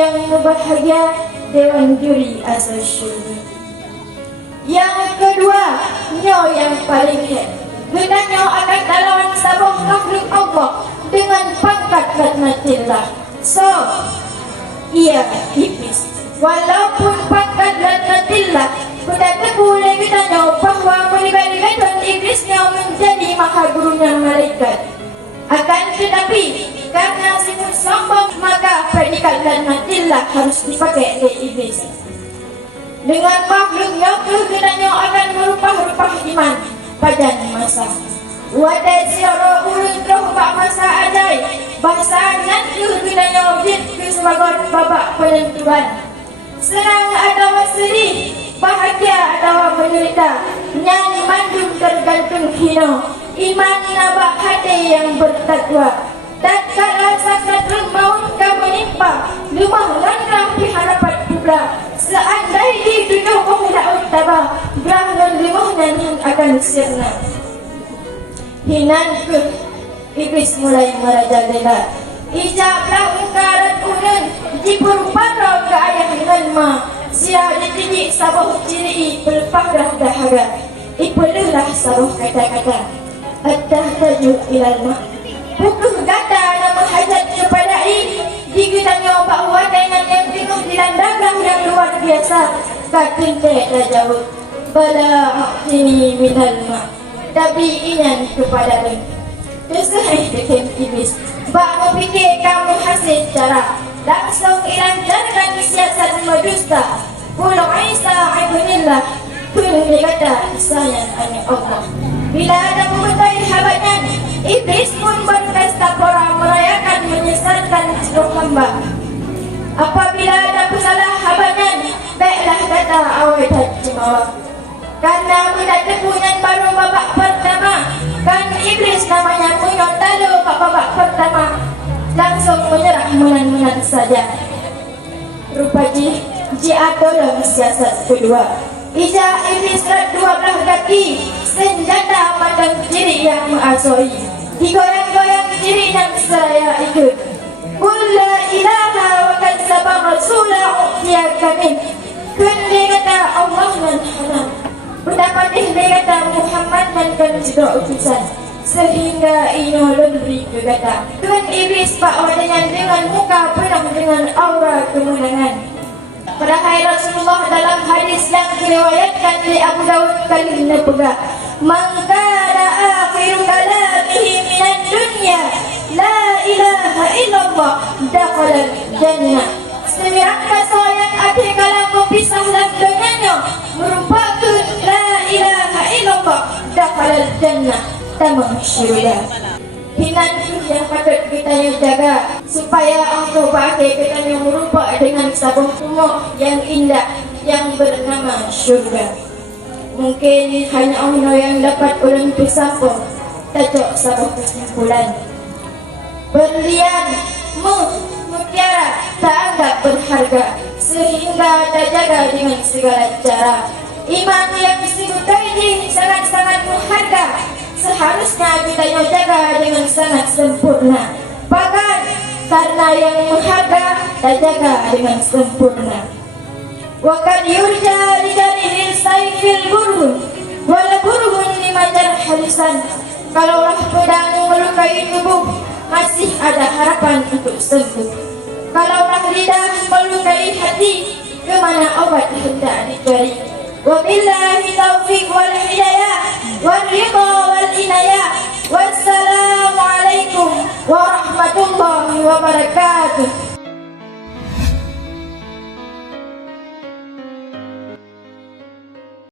yang berbahagia, Dewan Juri Asosiasi. Yang kedua, nyo yang paling hebat. Gunanya akan lawan sabung makhluk Allah dengan pangkat rahmatillah. So, ia iblis. Walaupun pangkat rahmatillah, tidak boleh kita tahu bahawa pelibatan iblisnya menjadi maha gurunya malaikat. Akan tetapi, karena sifat sombong, maka predikat rahmatillah harus dipakai oleh iblis. Dengan makhluk yang kegunanya akan merubah-rubah iman pada masa. Wadai siara ulun roh bak masa ajai. Bahasanya kegunanya objek sebagai babak penentuan. Senang atau sedih, bahagia atau menderita, nyanyi mandung tergantung hina. Iman nabak hati yang bertakwa. Dan kalau sakit maut kau menimpa, lumah langrang diharapan pula. Seandainya dunia kau tidak utama, berangan lumahnya yang akan sirna. Hinan ke iblis mulai merajalela. Ijablah ungkaran unun, jipur parau ke ayah dengan ma. Sia dididik sabah ciri, berpakrah dahaga. Ipelulah sabah kata-kata. At-tahtaju ilal ma. Bukuh kata nama hajat kepada ini. Dikitanya bahawa dengan yang penuh dilandanglah yang luar biasa. Kakinte dah jauh. Bala ini minal ma. Tapi inyan kepada lu. Tersahih dekat iblis. Bak memfikir kamu hasil cara. Langsung ilancarkan siasat medusta. Pulau Isa ibnillah. Pun dikata sayang hanya Allah. Bila ada memetai habatnya, iblis pun berpesta pora merayakan menyesatkan seluruh hamba. Apabila ada pesalah habatnya, baiklah kata awet hati mawar. Karena tidak tepunyan baru babak pertama, kan iblis namanya punyon lalu babak pertama langsung menyerah menan-menan saja. Rupaji tolong siasat kedua. Ija iblis rat 12 kaki, senjata pandang diri yang mengasoi. Digoyang-goyang diri dan seraya ikut. Qul la ilaha wa kadzdzaba rasulahu tiakamin. Kundi kata Allah dan Hanan. Berdapatih kata Muhammad dan kan juga utusan. Sehingga inolon beri kata. Tuan iblis pak wadanya dengan muka penuh dengan aura kemenangan. Padahal Rasulullah dalam hadis yang diriwayatkan oleh Abu Dawud kali pegah, "Mangkana akhiru kalamihi minan dunya la ilaha illallah dakhala jannah." Semirak kata yang akhir kalam berpisah dalam dunianya merupakan la ilaha illallah dakhala jannah, tamam syurga. Hinan yang patut kita jaga supaya engkau pakai kita yang merupa dengan sebuah rumah yang indah yang bernama syurga. Mungkin hanya Allah yang dapat ulang bersambung tajak sebuah kesimpulan. Berlian, mutiara tak anggap berharga sehingga tak jaga dengan segala cara. Iman yang disebut ini sangat-sangat berharga. Seharusnya kita jaga dengan sangat sempurna. Bahkan karena yang berharga kita jaga dengan sempurna. Wa kad yurja lijarihil sayfil burhun wala burhun limajar halisan. Kalaulah pedang melukai tubuh, masih ada harapan untuk sembuh. Kalaulah lidah melukai hati, kemana obat hendak dicari. Wabillahi taufiq wal hidayah wal ridha wal inayah. Wassalamualaikum warahmatullahi wabarakatuh.